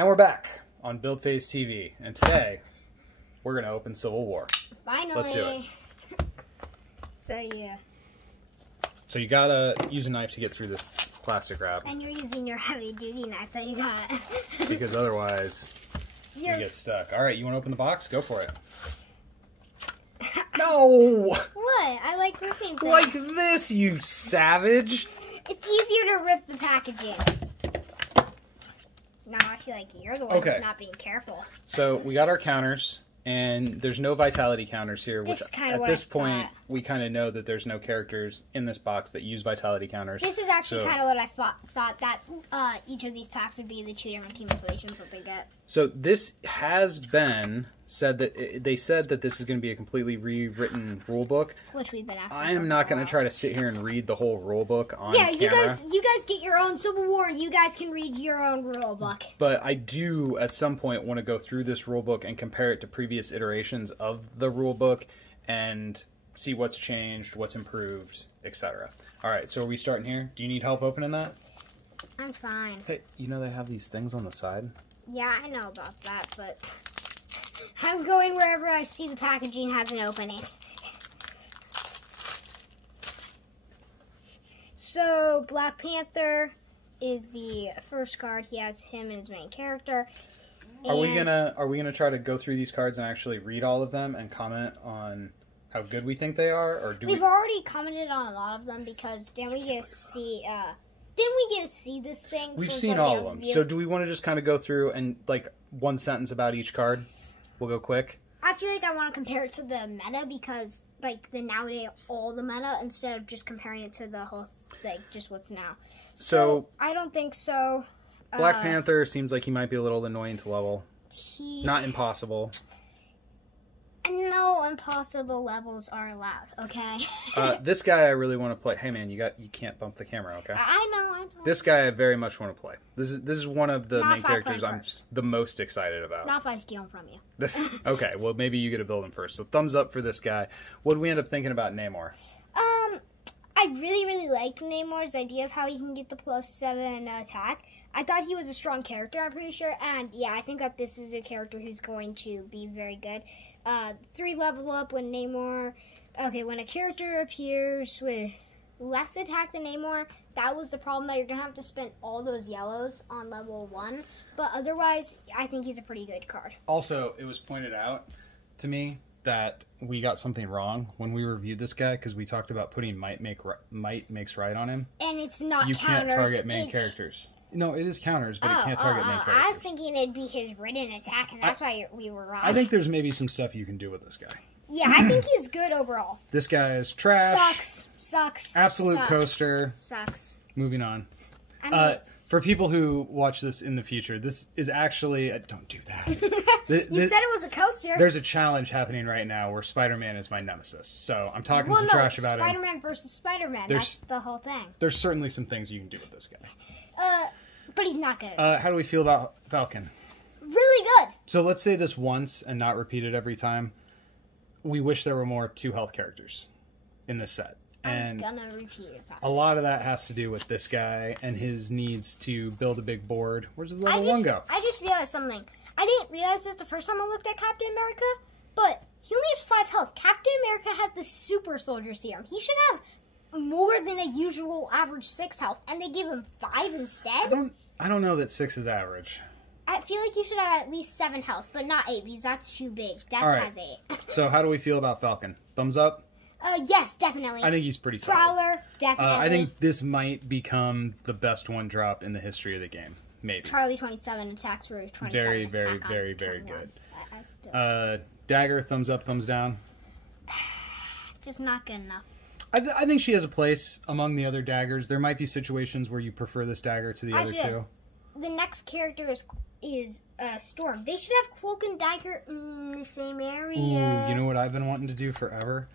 And we're back on Build Phase TV, and today we're gonna open Civil War. Finally. Let's do it. So yeah. So you gotta use a knife to get through the plastic wrap. And you're using your heavy duty knife that you got. Because otherwise you get stuck. Alright, you wanna open the box? Go for it. No! What? I like ripping things. Like this, you savage! It's easier to rip the packaging. Now I feel like you're the one who's not being careful. So we got our counters, and there's no vitality counters here, which at this point we kind of know that there's no characters in this box that use vitality counters. This is actually kind of what I thought that each of these packs would be the 2 different team affiliations that they get. So this has been said that they said that this is going to be a completely rewritten rule book. Which we've been asking. I am not going to try to sit here and read the whole rule book on camera. you guys get your own Civil War, and you guys can read your own rule book. But I do at some point want to go through this rule book and compare it to previous iterations of the rule book and see what's changed, what's improved, etc. All right, so are we starting here? Do you need help opening that? I'm fine. Hey, you know they have these things on the side? Yeah, I know about that, but I'm going wherever I see the packaging has an opening. So, Black Panther is the first card. He has him and his main character. Are we gonna try to go through these cards and actually read all of them and comment on how good we think they are, or do We've already commented on a lot of them because didn't we get to see this thing? We've seen all of them. So do we want to just kind of go through and like one sentence about each card? We'll go quick. I feel like I want to compare it to the meta because like the nowadays all the meta instead of just comparing it to the whole like just what's now. So I don't think so. Black Panther seems like he might be a little annoying to level. Not impossible. No impossible levels are allowed, okay? This guy I really want to play. Hey man, you can't bump the camera, okay? I know. This guy I very much want to play. This is one of the main characters I'm the most excited about. Not if I steal him from you. Okay, well maybe you get to build him first. So thumbs up for this guy. What did we end up thinking about Namor? I really liked Namor's idea of how he can get the +7 attack. I thought he was a strong character, I'm pretty sure. And yeah, I think that this is a character who's going to be very good. 3 level up when Namor... Okay, when a character appears with less attack than Namor, that was the problem, that you're going to have to spend all those yellows on level 1. But otherwise, I think he's a pretty good card. Also, it was pointed out to me that we got something wrong when we reviewed this guy because we talked about putting might makes right on him. And it's not you counters. Can't target main characters. No, it is counters, but it can't target main characters. I was thinking it'd be his written attack, and that's why we were wrong. I think there's maybe some stuff you can do with this guy. Yeah, I think he's good overall. This guy is trash. Sucks. Absolute coaster. Sucks. Moving on. I mean, for people who watch this in the future, this is actually... don't do that. You said it was a coaster. There's a challenge happening right now where Spider-Man is my nemesis. So I'm talking some trash about him. Spider-Man versus Spider-Man. That's the whole thing. There's certainly some things you can do with this guy. But he's not good. How do we feel about Falcon? Really good. So let's say this once and not repeat it every time. We wish there were more 2 health characters in this set. And I'm gonna repeat it. A lot of that has to do with this guy and his needs to build a big board. Where's his level 1 go? I just realized something. I didn't realize this the first time I looked at Captain America, but he only has 5 health. Captain America has the super soldier serum. He should have more than a usual average 6 health, and they give him 5 instead? I don't know that 6 is average. I feel like you should have at least 7 health, but not 8 because that's too big. Death has 8. So how do we feel about Falcon? Thumbs up? Yes, definitely. I think he's pretty solid. Prowler, definitely. I think this might become the best 1-drop in the history of the game. Maybe. Charlie 27 attacks for 27. Very good. Dagger, thumbs up, thumbs down? Just not good enough. I think she has a place among the other daggers. There might be situations where you prefer this dagger to the other 2. The next character is Storm. They should have Cloak and Dagger in the same area. Ooh, you know what I've been wanting to do forever?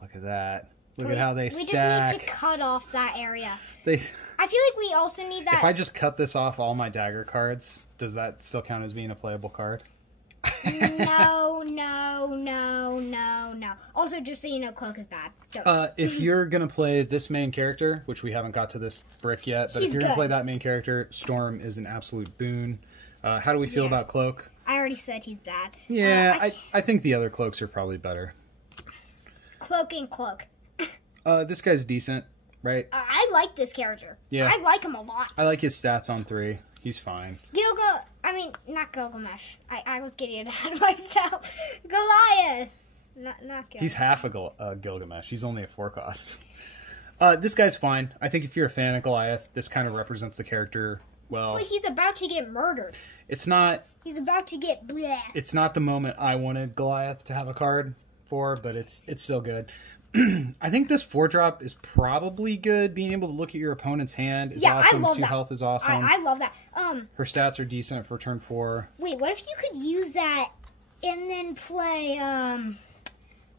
Look at that. Look at how they stack. We just need to cut off that area. I feel like we also need that. If I just cut this off all my dagger cards, does that still count as being a playable card? No. no. Also, just so you know, Cloak is bad. So. If you're going to play this main character, which we haven't got to this brick yet, but if you're going to play that main character, Storm is an absolute boon. How do we feel about Cloak? I already said he's bad. Yeah, I think the other Cloaks are probably better. Cloak and Cloak. This guy's decent, right? I like this character. Yeah. I like him a lot. I like his stats on 3. He's fine. Not Gilgamesh. I was getting ahead of myself. Goliath. Not Gilgamesh. He's half a Gilgamesh. He's only a 4 cost. This guy's fine. I think if you're a fan of Goliath, this kind of represents the character well. But he's about to get murdered. It's not... He's about to get bleh. It's not the moment I wanted Goliath to have a card for, but it's still good. I think this 4-drop is probably good. Being able to look at your opponent's hand is awesome. 2 health is awesome. I love that. Her stats are decent for turn 4. Wait, what if you could use that and then play,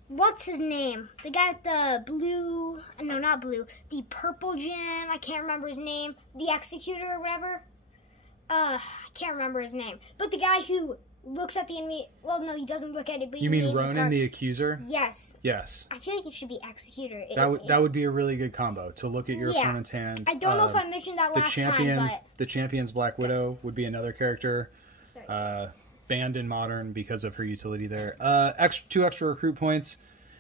what's his name? The guy with the blue, no, not blue, the purple gem, I can't remember his name, the Executor or whatever. I can't remember his name. But the guy who looks at the enemy, well, no, he doesn't look at it, but you mean Ronan the Accuser? Yes. Yes. I feel like it should be Executor. That would be a really good combo, to look at your opponent's hand. I don't know if I mentioned that last time, but... The Champion's Black Widow would be another character. Banned in Modern because of her utility there. 2 extra recruit points.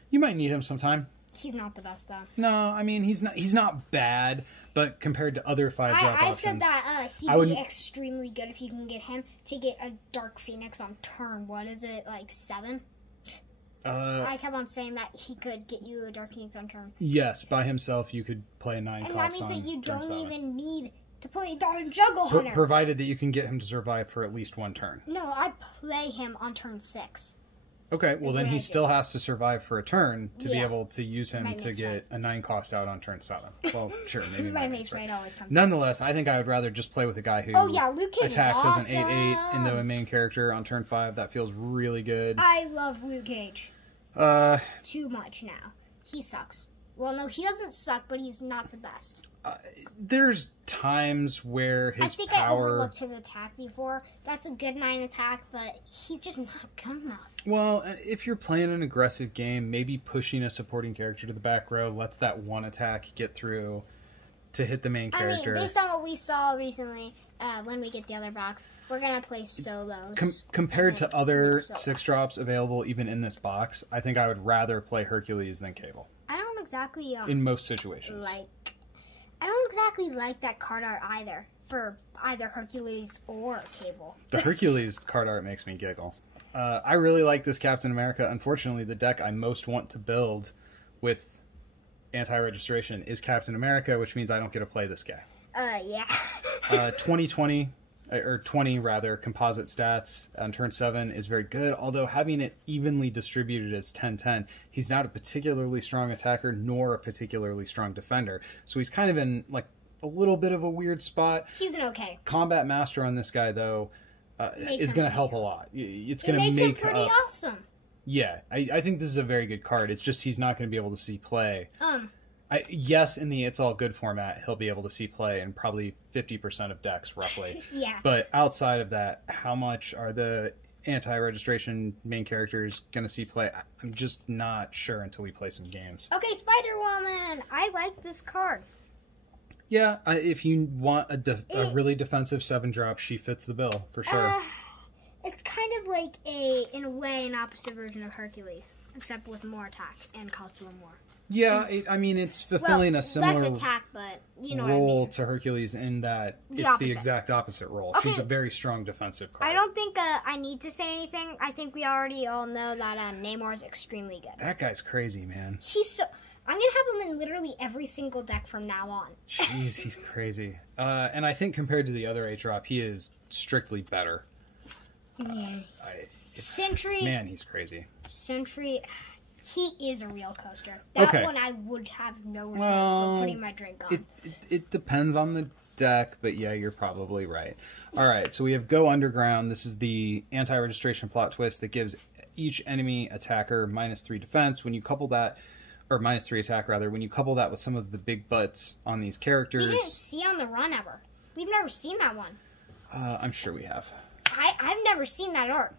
You might need him sometime. He's not the best, though. No, I mean, he's not bad, but compared to other 5-drop options... I said that he'd be extremely good if you can get him to get a Dark Phoenix on turn, what is it, like 7? I kept on saying that he could get you a Dark Phoenix on turn. Yes, by himself you could play a 9 cost on And that means that you don't 7. even need to play a Dark Juggle Hunter. Provided that you can get him to survive for at least 1 turn. No, I play him on turn 6. Okay, well then he still has to survive for a turn to be able to use him to get a 9 cost out on turn 7. Well, sure, maybe my Mace Right always comes Nonetheless, I think I would rather just play with a guy who Luke Cage attacks awesome. as an 8/8 into a main character on turn 5. That feels really good. I love Luke Cage. Too much now. He sucks. Well, no, he doesn't suck, but he's not the best. There's times where his I think I overlooked his attack before. That's a good 9 attack, but he's just not good enough. Well, if you're playing an aggressive game, maybe pushing a supporting character to the back row lets that 1 attack get through to hit the main character. I mean, based on what we saw recently, when we get the other box, we're going to play solos. Compared to other 6-drops available even in this box, I think I would rather play Hercules than Cable. I don't exactly... in most situations. I don't exactly like that card art either, for either Hercules or Cable. The Hercules card art makes me giggle. I really like this Captain America. Unfortunately, the deck I most want to build with anti-registration is Captain America, which means I don't get to play this guy. Yeah. 2020, or 20 rather, composite stats on turn 7 is very good, although having it evenly distributed as 10-10, he's not a particularly strong attacker nor a particularly strong defender. So he's kind of in like a little bit of a weird spot. He's an okay. Combat Master on this guy, though, is going to help a lot. It's going to make him pretty awesome. Yeah, I think this is a very good card. It's just he's not going to be able to see play. Yes, in the It's All Good format, he'll be able to see play in probably 50% of decks, roughly. Yeah. But outside of that, how much are the anti-registration main characters going to see play? I'm just not sure until we play some games. Okay, Spider-Woman! I like this card. Yeah, if you want a really defensive 7-drop, she fits the bill, for sure. It's kind of like in a way, an opposite version of Hercules, except with more attack and costs 2 more. Yeah, I mean, it's fulfilling a similar less attack, but you know role what I mean. to Hercules in that it's the exact opposite role. Okay. She's a very strong defensive card. I don't think I need to say anything. I think we already all know that Namor is extremely good. That guy's crazy, man. I'm going to have him in literally every single deck from now on. Jeez, he's crazy. And I think compared to the other 8-drop, he is strictly better. Yeah. Sentry. Man, he's crazy. Sentry... He is a real coaster. That one I would have no reason for putting my drink on. It depends on the deck, but yeah, you're probably right. All right, so we have Go Underground. This is the anti-registration plot twist that gives each enemy attacker -3 defense. When you couple that, or -3 attack rather, when you couple that with some of the big butts on these characters. We didn't see On the Run ever. We've never seen that one. I'm sure we have. I've never seen that art.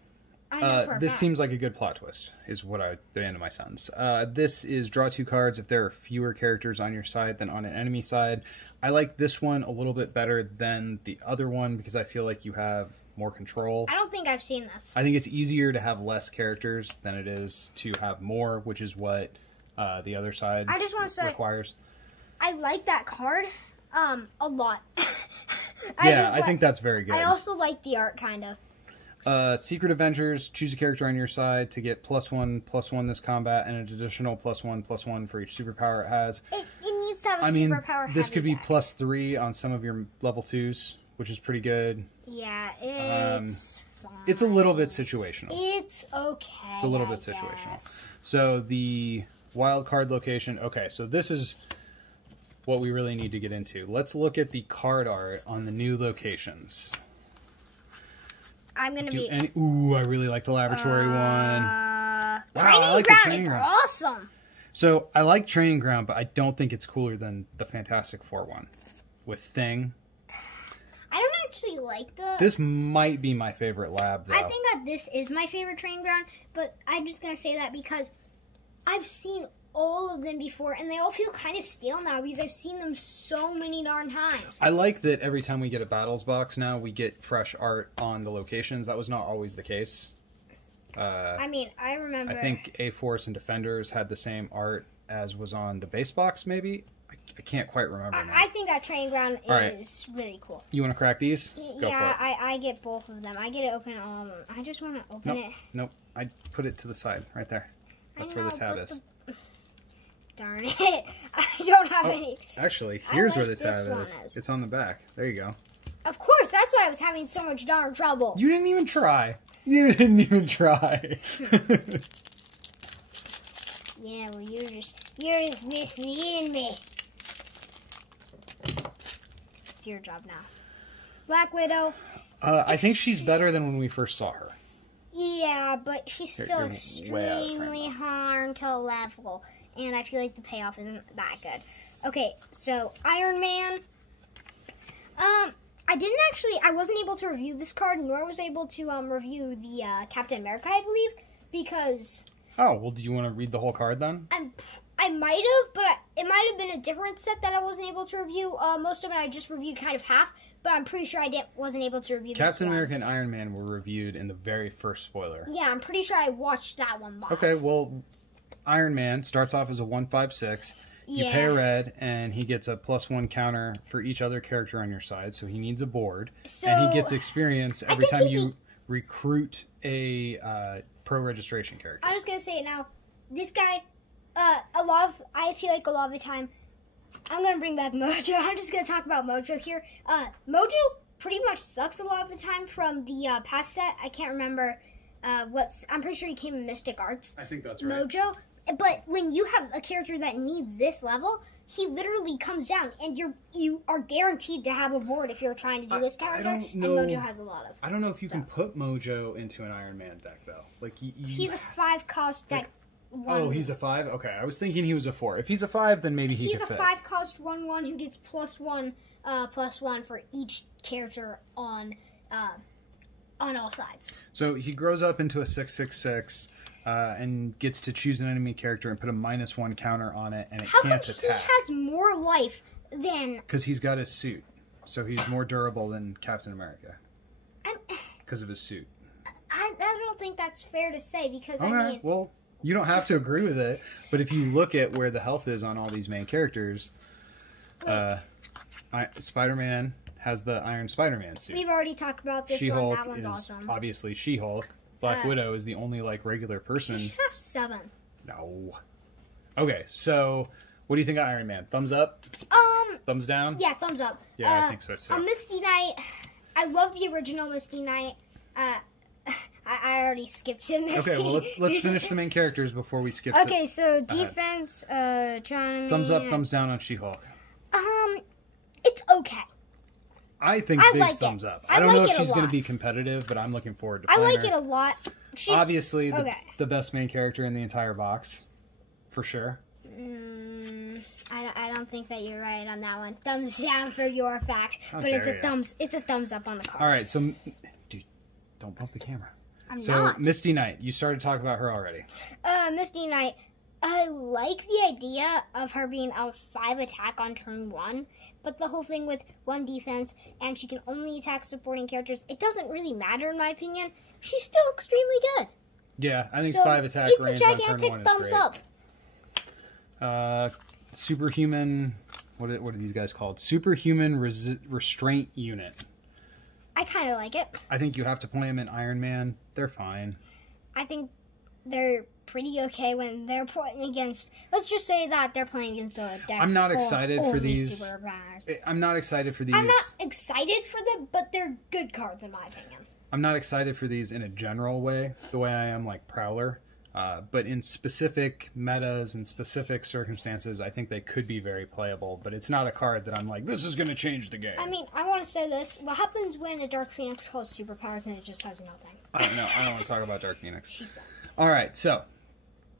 I know for a this fact. seems like a good plot twist, is what the end of my sentence. This is draw 2 cards if there are fewer characters on your side than on an enemy side. I like this one a little bit better than the other one because I feel like you have more control. I don't think I've seen this. I think it's easier to have less characters than it is to have more, which is what the other side I just want to say, requires. I like that card a lot. I think that's very good. I also like the art, kind of. Secret Avengers, choose a character on your side to get +1/+1 this combat and an additional +1/+1 for each superpower it has. It needs to have a superpower. This could be deck. +3 on some of your level 2s, which is pretty good. Yeah, it's fine. It's a little bit situational. It's okay. It's a little bit situational. So the wild card location. Okay, so this is what we really need to get into. Let's look at the card art on the new locations. I'm gonna be. Ooh, I really like the laboratory one. Wow, I like the training ground. Awesome. So I like Training Ground, but I don't think it's cooler than the Fantastic Four one with Thing. I don't actually like the. This might be my favorite lab, though. I think that this is my favorite training ground, but I'm just gonna say that because I've seen all of them before, and they all feel kind of stale now because I've seen them so many darn times. I like that every time we get a Battles box now, we get fresh art on the locations. That was not always the case. I mean, I remember. I think A-Force and Defenders had the same art as was on the base box, maybe? I can't quite remember now. I think that training ground is really cool. You want to crack these? Go for it. I get both of them. I get to open all of them. I just want to open it. Nope. I put it to the side, right there. That's where the tab is. Darn it. I don't have any. Actually, here's where the this tab one is. is. It's on the back. There you go. Of course, that's why I was having so much darn trouble. You didn't even try. You didn't even try. Yeah, well, you're just misleading me. It's your job now. Black Widow. I think she's better than when we first saw her. Yeah, but she's still you're way out of frame extremely hard to level, and I feel like the payoff isn't that good. Okay, so Iron Man. I wasn't able to review this card, nor was able to review the Captain America, I believe, because. Oh, well, do you want to read the whole card then? I might have, but it might have been a different set that I wasn't able to review. Most of it I just reviewed kind of half, but I'm pretty sure I wasn't able to review Captain this one. America and Iron Man were reviewed in the very first spoiler. Yeah, I'm pretty sure I watched that one live. Okay, well, Iron Man starts off as a 1/5/6. You pay a red, and he gets a +1 counter for each other character on your side, so he needs a board. And he gets experience every time you recruit a pro registration character. I'm just going to say it now. This guy, I feel like a lot of the time, I'm going to bring back Mojo. I'm just going to talk about Mojo here. Mojo pretty much sucks a lot of the time from the past set. I can't remember I'm pretty sure he came in Mystic Arts. I think that's right. Mojo. But when you have a character that needs this level, he literally comes down, and you are guaranteed to have a board if you're trying to do this character. I don't know. And Mojo has a lot of. I don't know if you can put Mojo into an Iron Man deck though. Like he's a 5-cost deck. Oh, he's a 5. Okay, I was thinking he was a 4. If he's a 5, then maybe he could fit. He's a 5-cost 1/1 who gets +1/+1 for each character on all sides. So he grows up into a 6/6/6. And gets to choose an enemy character and put a -1 counter on it, and it can't attack. He has more life than... Because he's got his suit. So he's more durable than Captain America. Because of his suit. I don't think that's fair to say, because, Okay, I mean... well, you don't have to agree with it, but if you look at where the health is on all these main characters, Spider-Man has the Iron Spider-Man suit. We've already talked about this She-Hulk one. That one's is awesome. obviously She-Hulk. Black Widow is the only, like, regular person. She should have 7. No. Okay, so what do you think of Iron Man? Thumbs up? Thumbs down? Yeah, thumbs up. Yeah, I think so, too. Misty Knight, I love the original Misty Knight. I already skipped to Misty. Okay, well, let's finish the main characters before we skip to... Okay, so defense, John... Thumbs up, thumbs down on She-Hulk. It's okay. I think big thumbs up. I don't know if she's going to be competitive, but I'm looking forward to playing her. I like it a lot. Obviously, the best main character in the entire box. For sure. I don't think that you're right on that one. Thumbs down for your facts. But it's a thumbs up on the card. Alright, so... Dude, don't bump the camera. I'm So, not. Misty Knight, you started talking about her already. Misty Knight. I like the idea of her being a 5 attack on turn 1, but the whole thing with 1 defense and she can only attack supporting characters, it doesn't really matter in my opinion. She's still extremely good. Yeah, I think So 5 attack it's range a on turn gigantic 1 is thumbs great. up. Superhuman, what are these guys called? Superhuman Restraint Unit. I kind of like it. I think you have to play them in Iron Man. They're fine. I think they're pretty okay when they're playing against. Let's just say that they're playing against a deck. I'm not full of excited for only these. superpowers. I'm not excited for these. I'm not excited for them, but they're good cards in my opinion. I'm not excited for these in a general way, the way I am like Prowler. But in specific metas and specific circumstances, I think they could be very playable. But it's not a card that I'm like, this is going to change the game. I mean, I want to say this. What happens when a Dark Phoenix holds superpowers and it just has nothing? I don't know. I don't want to talk about Dark Phoenix. She sucks. All right, so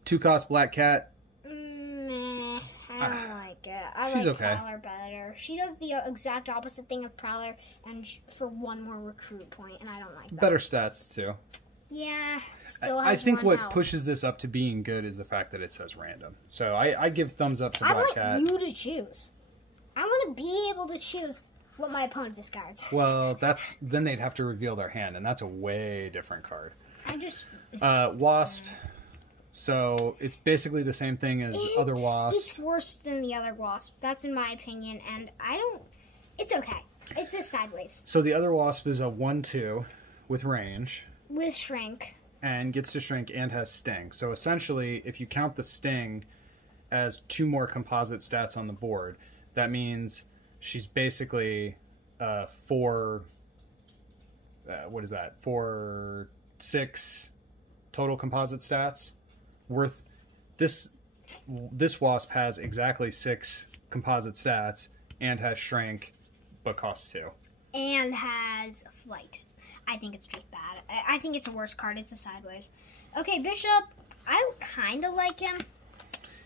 2-cost Black Cat. Meh, I don't like it. I She's like okay. Prowler better. She does the exact opposite thing of Prowler and for 1 more recruit point, and I don't like that. Better stats, too. Yeah, still I has think 1 what health. pushes this up to being good is the fact that it says random. So I give thumbs up to I Black want Cat. you to choose. I want to be able to choose what my opponent discards. Well, then they'd have to reveal their hand, and that's a way different card. I just... Wasp. So it's basically the same thing as other wasps. It's worse than the other wasp. That's in my opinion, and I don't... It's okay. It's just sideways. So the other wasp is a 1/2 with range. With shrink. And gets to shrink and has sting. So essentially, if you count the sting as 2 more composite stats on the board, that means she's basically 4... what is that? 6 total composite stats worth. This wasp has exactly 6 composite stats and has shrink, but costs 2. And has flight. I think it's just bad. I think it's a worse card. It's a sideways. Okay, Bishop. I kind of like him.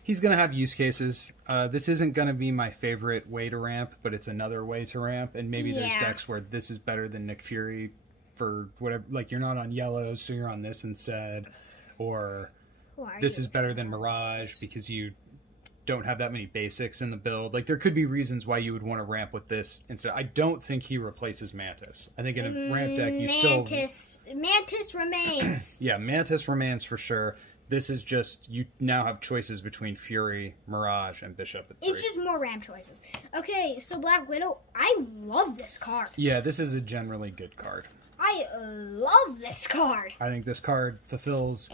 He's going to have use cases. This isn't going to be my favorite way to ramp, but it's another way to ramp. And maybe there's decks where this is better than Nick Fury for whatever. Like, you're not on yellows, so you're on this instead. Or this is better than Mirage because you don't have that many basics in the build. Like, there could be reasons why you would want to ramp with this instead. I don't think he replaces Mantis. I think in a ramp deck, you Mantis remains. Yeah, Mantis remains for sure. This is just, you now have choices between Fury, Mirage, and Bishop at 3. It's just more ramp choices. Okay, so Black Widow, I love this card. Yeah, this is a generally good card. I love this card. I think this card fulfills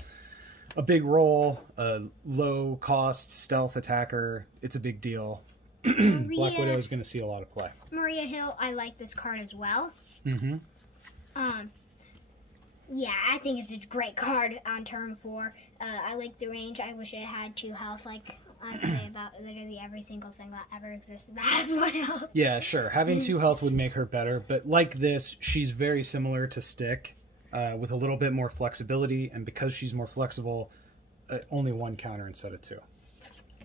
a big role, a low-cost stealth attacker. It's a big deal. Black Widow is going to see a lot of play. Maria Hill, I like this card as well. Mm-hmm. Yeah, I think it's a great card on turn 4. I like the range. I wish it had 2 health, like I say about literally every single thing that ever existed that has 1 health. Yeah, sure. Having 2 health would make her better, but like this, she's very similar to Stick, with a little bit more flexibility, and because she's more flexible, only 1 counter instead of 2.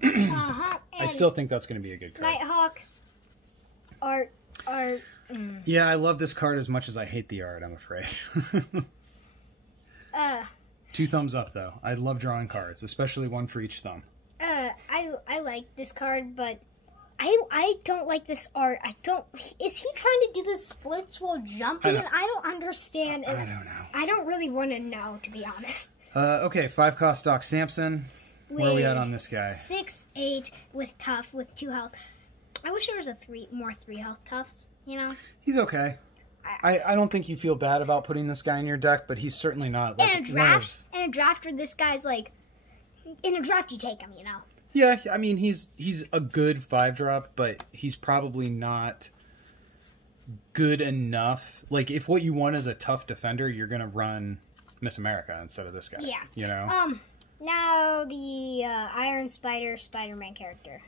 I still think that's going to be a good card. Nighthawk, art. Yeah, I love this card as much as I hate the art, I'm afraid. 2 thumbs up, though. I love drawing cards, especially 1 for each thumb. I like this card, but I don't like this art. Is he trying to do the splits while jumping? I don't understand. I don't know. I don't really want to know, to be honest. Okay, 5-cost Doc Samson. Where are we at on this guy? 6/8 with tough, with 2 health. I wish there was more 3 health toughs, you know? He's okay. I don't think you feel bad about putting this guy in your deck, but he's certainly not. Like, in a draft where this guy's like, in a draft you take him, you know? Yeah, I mean, he's a good 5-drop, but he's probably not good enough. Like, if what you want is a tough defender, you're going to run Miss America instead of this guy. Yeah. You know? Now the Iron Spider-Man character.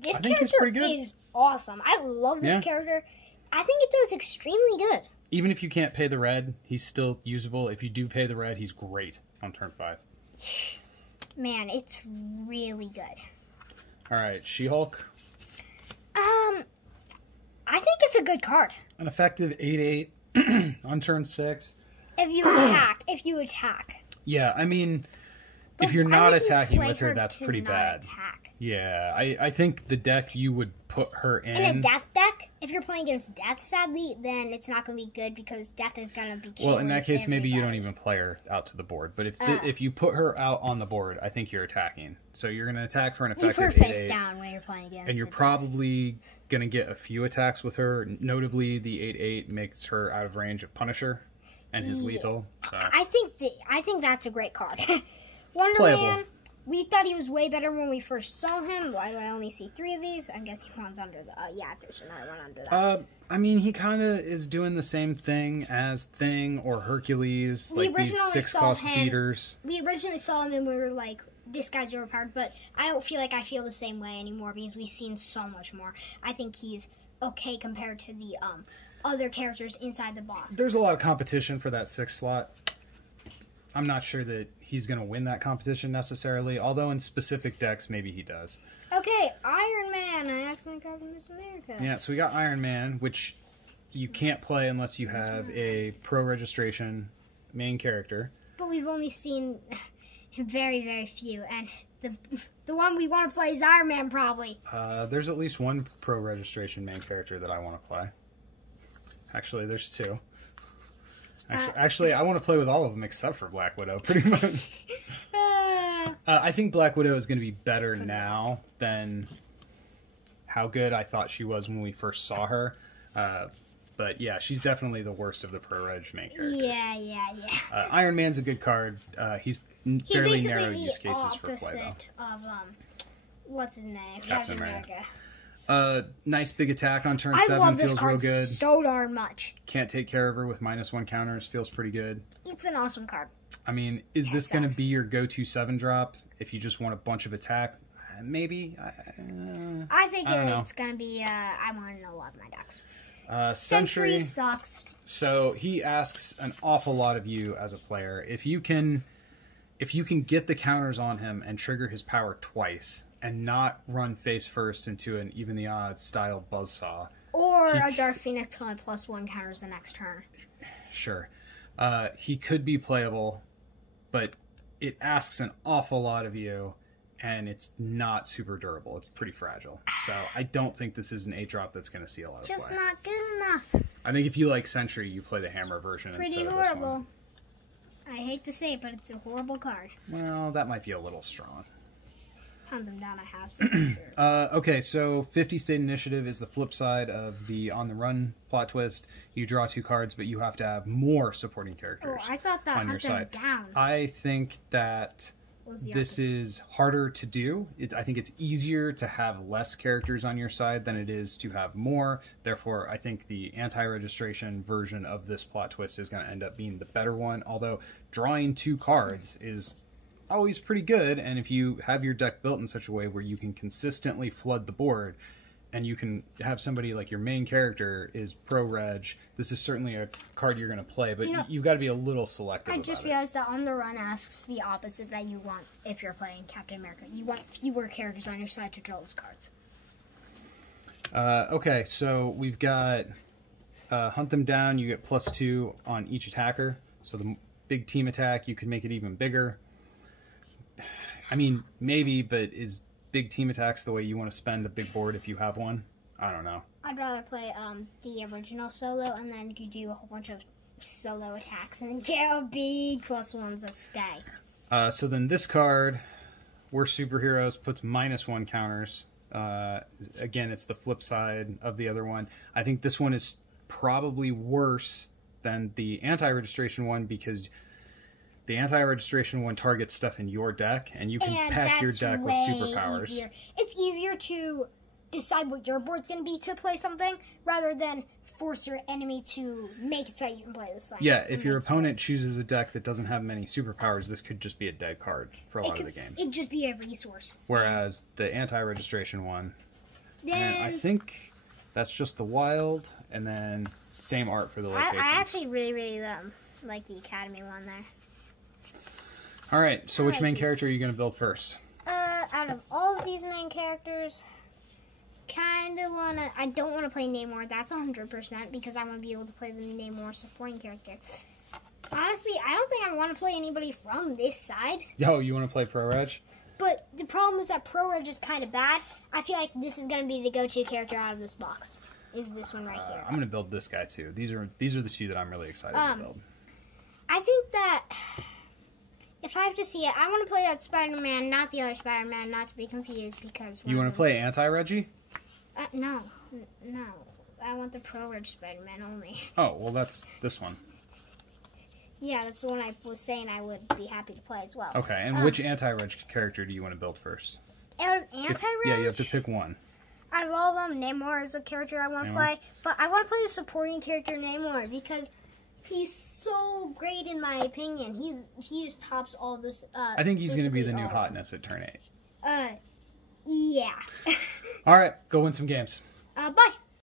This I think he's pretty good. Is awesome. I love this character. I think it does extremely good. Even if you can't pay the red, he's still usable. If you do pay the red, he's great on turn 5. Man, it's really good. All right, She-Hulk. I think it's a good card. An effective 8/8 on turn 6. If you attack. Yeah, I mean, But if you're why not would you attacking play with her, that's to pretty not bad. Attack? Yeah, I think the deck you would put her in. In a death deck, if you're playing against death, sadly, then it's not going to be good because death is going to be killing Well, in that case, maybe you don't everybody. even play her out to the board. But if you put her out on the board, I think you're attacking. So you're going to attack for an You put her effective face 8/8. down when you're playing against And you're it. probably going to get a few attacks with her. Notably, the 8/8 makes her out of range of Punisher and his lethal. So. I think that's a great card. Wonder Playable. Man, we thought he was way better when we first saw him. Why do I only see 3 of these? I guess one's under the... yeah, there's another one under that. I mean, he kind of is doing the same thing as Thing or Hercules, We like these originally 6-cost saw him- beaters. We originally saw him and we were like, this guy's overpowered, but I don't feel like I feel the same way anymore because we've seen so much more. I think he's okay compared to the other characters inside the box. There's a lot of competition for that 6th slot. I'm not sure that he's going to win that competition necessarily, although in specific decks, maybe he does. Okay, Iron Man. I accidentally called him Miss America. Yeah, so we got Iron Man, which you can't play unless you have a pro registration main character. But we've only seen very, very few, and the one we want to play is Iron Man, probably. There's at least one pro registration main character that I want to play. Actually, there's 2. Actually, I want to play with all of them except for Black Widow, pretty much. I think Black Widow is going to be better now than how good I thought she was when we first saw her. But yeah, she's definitely the worst of the pro reg main characters. Yeah. Iron Man's a good card. He's He's fairly basically narrow the use cases for play, opposite of what's his name? Captain America. though. Nice big attack on turn I 7 love this feels real card good. so darn much. Can't take care of her with -1 counters feels pretty good. It's an awesome card. I mean, is this going to be your go-to 7-drop if you just want a bunch of attack? Maybe. I think I don't know. it's gonna be. I want to know a lot of my decks. Sentry. sucks. So he asks an awful lot of you as a player. If you can get the counters on him and trigger his power twice and not run face first into an even the odds style buzzsaw. Or a Dark Phoenix on +1 counters the next turn. Sure. He could be playable, but it asks an awful lot of you, and it's not super durable. It's pretty fragile. So I don't think this is an 8-drop that's going to see a lot of Just play. not good enough. I think if you like Sentry, you play the Hammer version Pretty instead of this one. horrible. I hate to say it, but it's a horrible card. Well, that might be a little strong. Hunt them down, I have some. Okay, so 50 State Initiative is the flip side of the On the Run plot twist. You draw 2 cards, but you have to have more supporting characters I thought that on your hunt them side. down I think that was the this opposite. is harder to do. I think it's easier to have less characters on your side than it is to have more. Therefore, I think the anti-registration version of this plot twist is going to end up being the better one. Although drawing 2 cards is always pretty good, and if you have your deck built in such a way where you can consistently flood the board, and you can have somebody like your main character is pro reg, this is certainly a card you're going to play, but you've got to be a little selective I about just it. realized that On the Run asks the opposite that you want if you're playing Captain America. You want fewer characters on your side to draw those cards. Okay, so we've got Hunt Them Down. You get +2 on each attacker. So the big team attack, you could make it even bigger. I mean, maybe, but is big team attacks the way you want to spend a big board if you have one? I don't know. I'd rather play the original solo, and then you do a whole bunch of solo attacks, and then get a big +1s that stay. So then this card, We're Superheroes, puts -1 counters. Again, it's the flip side of the other one. I think this one is probably worse than the anti-registration one because the anti-registration one targets stuff in your deck, and you can pack your deck with superpowers. Easier. It's easier to decide what your board's going to be to play something, rather than force your enemy to make it so you can play this thing. Yeah, if your opponent chooses a deck that doesn't have many superpowers, this could just be a dead card for a lot of the games. It'd just be a resource. Whereas the anti-registration one, Then and I think that's just the wild, and then same art for the locations. I actually really like the Academy one there. All right, so which main character are you going to build first? Out of all of these main characters, I don't want to play Namor. That's 100% because I want to be able to play the Namor supporting character. Honestly, I don't think I want to play anybody from this side. Yo, you want to play Pro Reg? But the problem is that Pro Reg is kind of bad. I feel like this is going to be the go-to character out of this box. Is this one right here. I'm going to build this guy too. These are the two that I'm really excited to build. I think that if I have to see it, I want to play that Spider-Man, not the other Spider-Man, not to be confused because... You want to play Anti-Reggie? No. No. I want the Pro Reg Spider-Man only. Oh, well that's this one. Yeah, that's the one I was saying I would be happy to play as well. Okay, and which Anti-Reg character do you want to build first? Out of Anti-Reg? Yeah, you have to pick one. Out of all of them, Namor is a character I want to play. But I want to play the supporting character Namor because he's so great in my opinion. He just tops all this. I think he's going to be the new hotness at turn 8. Yeah. All right, go win some games. Bye.